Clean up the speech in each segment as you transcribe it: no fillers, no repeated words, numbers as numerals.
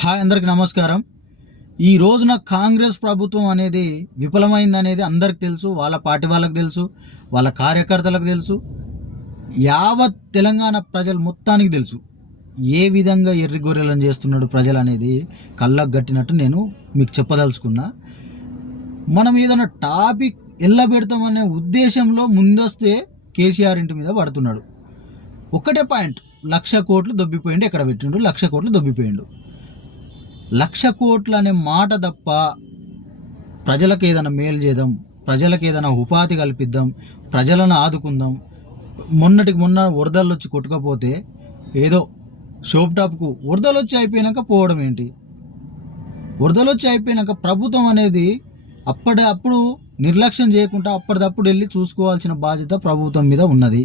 Hi, అందరికి నమస్కారం. ఈ రోజున కాంగ్రెస్ ప్రభుత్వం అనేది విఫలమైందనేది అందరికి తెలుసు. వాళ్ళ పార్టీ వాళ్ళకి తెలుసు, వాళ్ళ కార్యకర్తలకు తెలుసు, యావత్ తెలంగాణ ప్రజలు మొత్తానికి తెలుసు. ఏ విధంగా ఎర్రి గొర్రెలను చేస్తున్నాడు ప్రజలు అనేది కళ్ళకు గట్టినట్టు నేను మీకు చెప్పదలుచుకున్నా. మనం ఏదైనా టాపిక్ ఎల్లబెడతామనే ఉద్దేశంలో ముందొస్తే కేసీఆర్ ఇంటి మీద పడుతున్నాడు. ఒక్కటే పాయింట్, 1,00,000 కోట్లు దొబ్బిపోయిండు. ఎక్కడ పెట్టిండు? 1,00,000 కోట్లు దొబ్బిపోయిండు. 1,00,000 కోట్లు అనే మాట తప్ప ప్రజలకు ఏదైనా మేలు చేద్దాం, ప్రజలకు ఏదైనా ఉపాధి కల్పిద్దాం, ప్రజలను ఆదుకుందాం. మొన్నటికి మొన్న వరదలు వచ్చి కొట్టుకపోతే ఏదో షోప్ టాప్కు వరదలు వచ్చి అయిపోయినాక పోవడం ఏంటి? వరదలు వచ్చి అయిపోయినాక ప్రభుత్వం అనేది అప్పుడు నిర్లక్ష్యం చేయకుండా అప్పటిదప్పుడు వెళ్ళి చూసుకోవాల్సిన బాధ్యత ప్రభుత్వం మీద ఉన్నది.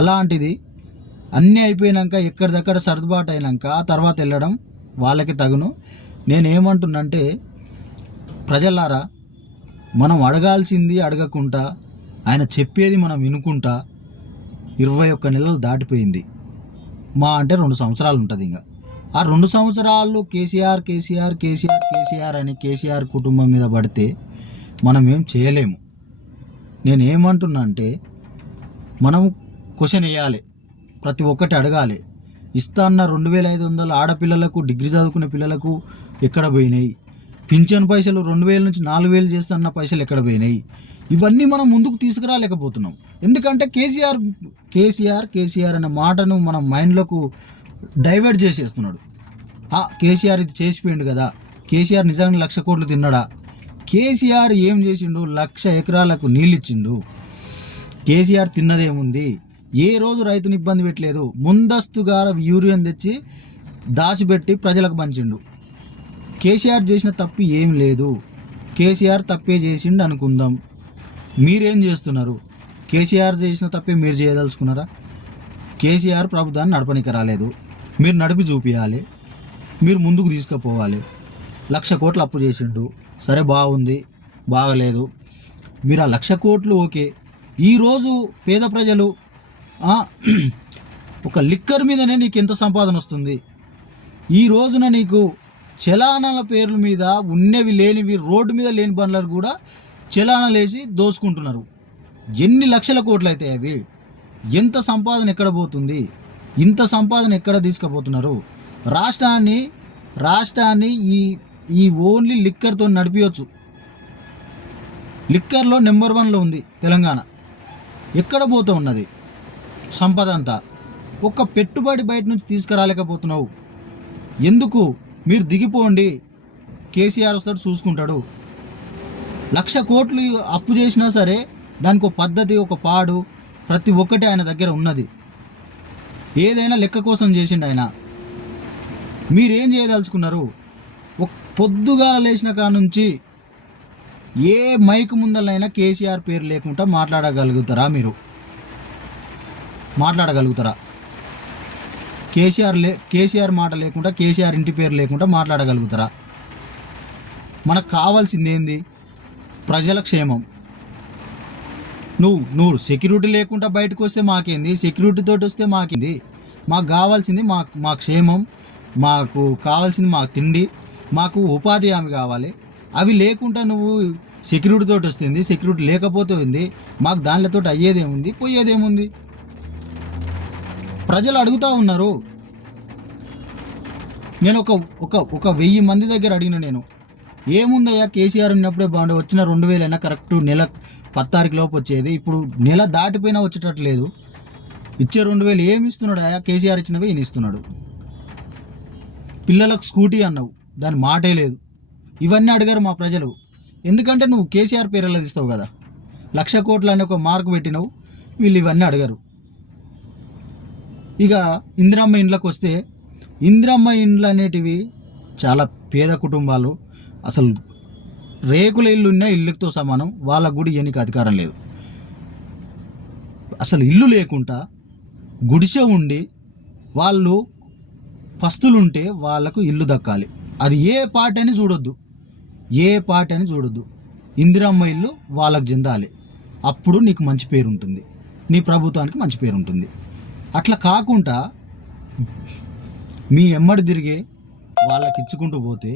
అలాంటిది అన్నీ అయిపోయినాక ఎక్కడిదక్కడ సర్దుబాటు అయినాక ఆ తర్వాత వెళ్ళడం వాళ్ళకి తగును. నేనేమంటున్నంటే, ప్రజలారా, మనం అడగాల్సింది అడగకుండా ఆయన చెప్పేది మనం వినుకుంటా 21 నెలలు దాటిపోయింది. మా అంటే 2 సంవత్సరాలు ఉంటుంది. ఇంకా ఆ 2 సంవత్సరాలు కేసీఆర్ కేసీఆర్ కేసీఆర్ కేసీఆర్ అని కేసీఆర్ కుటుంబం మీద పడితే మనం ఏం చేయలేము. నేనేమంటున్నా అంటే, మనం క్వశ్చన్ వేయాలి, ప్రతి ఒక్కటి అడగాలి. ఇస్తా అన్న 2,500 ఆడపిల్లలకు, డిగ్రీ చదువుకునే పిల్లలకు ఎక్కడ పోయినాయి? పింఛన్ పైసలు 2,000 నుంచి 4,000 చేస్తున్న పైసలు ఎక్కడ పోయినాయి? ఇవన్నీ మనం ముందుకు తీసుకురాలేకపోతున్నాం. ఎందుకంటే కేసీఆర్ అనే మాటను మనం మైండ్లోకి డైవర్ట్ చేసేస్తున్నాడు. కేసీఆర్ ఇది చేసిపోయిండు కదా, కేసీఆర్ నిజంగా 1,00,000 కోట్లు తిన్నాడా? కేసీఆర్ ఏం చేసిండు? 1,00,000 ఎకరాలకు నీళ్ళు ఇచ్చిండు. కేసీఆర్ తిన్నదేముంది? ఏ రోజు రైతుని ఇబ్బంది పెట్టలేదు. ముందస్తుగా యూరియన్ తెచ్చి దాచిపెట్టి ప్రజలకు పంచిండు. కేసీఆర్ చేసిన తప్పు ఏం లేదు. కేసీఆర్ తప్పే చేసిండు అనుకుందాం. మీరేం చేస్తున్నారు? కేసీఆర్ చేసిన తప్పే మీరు చేయదలుచుకున్నారా? కేసీఆర్ ప్రభుత్వాన్ని నడపనికి రాలేదు. మీరు నడిపి చూపించాలి, మీరు ముందుకు తీసుకుపోవాలి. 1,00,000 కోట్లు అప్పు చేసిండు, సరే బాగుంది, బాగలేదు. మీరు ఆ 1,00,000 కోట్లు ఓకే. ఈరోజు పేద ప్రజలు ఒక లిక్కర్ మీదనే నీకు ఎంత సంపాదన వస్తుంది? ఈ రోజున నీకు చలానాల పేర్ల మీద ఉన్నవి లేనివి, రోడ్డు మీద లేని బండ్లను కూడా చలానాలు వేసి దోసుకుంటున్నారు. ఎన్ని లక్షల కోట్లు అయితే అవి? ఎంత సంపాదన ఎక్కడ పోతుంది? ఇంత సంపాదన ఎక్కడ తీసుకుపోతున్నారు? రాష్ట్రాన్ని ఈ ఓన్లీ లిక్కర్తో నడిపించవచ్చు. లిక్కర్లో నెంబర్ 1లో ఉంది తెలంగాణ. ఎక్కడ పోతూ ఉన్నది సంపద అంతా? ఒక్క పెట్టుబడి బయట నుంచి తీసుకురాలేకపోతున్నావు. ఎందుకు? మీరు దిగిపోండి, కేసీఆర్ వస్తాడు, చూసుకుంటాడు. 1,00,000 కోట్లు అప్పు చేసినా సరే దానికి ఒక పద్ధతి, ఒక పాడు, ప్రతి ఒక్కటి ఆయన దగ్గర ఉన్నది. ఏదైనా లెక్క కోసం చేసిండు ఆయన. మీరేం చేయదలుచుకున్నారు? పొద్దుగాల లేచిన కాడ నుంచి ఏ మైక్ ముందలైనా కేసీఆర్ పేరు లేకుండా మాట్లాడగలుగుతారా? మాట్లాడగలుగుతారా? కేసీఆర్ మాట లేకుండా, కేసీఆర్ ఇంటి పేరు లేకుండా మాట్లాడగలుగుతారా? మనకు కావాల్సింది ఏంది? ప్రజల క్షేమం. నువ్వు సెక్యూరిటీ లేకుండా బయటకు వస్తే మాకేంది? సెక్యూరిటీతో వస్తే మాకేంది? మాకు కావాల్సింది మా క్షేమం, మాకు కావాల్సింది మా తిండి, మాకు ఉపాధి హామీ కావాలి. అవి లేకుండా నువ్వు సెక్యూరిటీతో వస్తుంది, సెక్యూరిటీ లేకపోతే ఉంది, మాకు దానితో అయ్యేదేముంది, పోయేదేముంది? ప్రజలు అడుగుతూ ఉన్నారు. నేను ఒక 1000 మంది దగ్గర అడిగిన, నేను ఏముందయ్యా కేసీఆర్ ఉన్నప్పుడే బాగుండే, వచ్చిన 2,000 అయినా కరెక్ట్ నెల 10 తారీఖు లోపు వచ్చేది. ఇప్పుడు నెల దాటిపోయినా వచ్చేటట్లేదు. ఇచ్చే 2,000 ఏమి ఇస్తున్నాడు? అయ్యా కేసీఆర్ ఇచ్చినవి ఈయన ఇస్తున్నాడు. పిల్లలకు స్కూటీ అన్నావు, దాని మాటే లేదు. ఇవన్నీ అడిగారు మా ప్రజలు. ఎందుకంటే నువ్వు కేసీఆర్ పేరు ఎలా తీస్తావు కదా. 1,00,000 కోట్లు అని ఒక మార్కు పెట్టినావు. వీళ్ళు ఇవన్నీ అడగరు. ఇక ఇందిరమ్మ ఇండ్లకు వస్తే, ఇందిరమ్మ ఇండ్లు అనేటివి చాలా పేద కుటుంబాలు, అసలు రేకుల ఇల్లు ఉన్న ఇల్లుతో సమానం. వాళ్ళకు కూడా ఇవ్వడానికి అధికారం లేదు. అసలు ఇల్లు లేకుండా గుడిసె ఉండి వాళ్ళు పస్తులుంటే వాళ్ళకు ఇల్లు దక్కాలి. అది ఏ పార్టీ అని చూడొద్దు. ఇందిరమ్మ ఇల్లు వాళ్ళకు చెందాలి. అప్పుడు నీకు మంచి పేరు ఉంటుంది, నీ ప్రభుత్వానికి మంచి పేరు ఉంటుంది. అట్లా కాకుండా మీ ఎమ్మడి తిరిగే వాళ్ళకి ఇచ్చుకుంటూ పోతే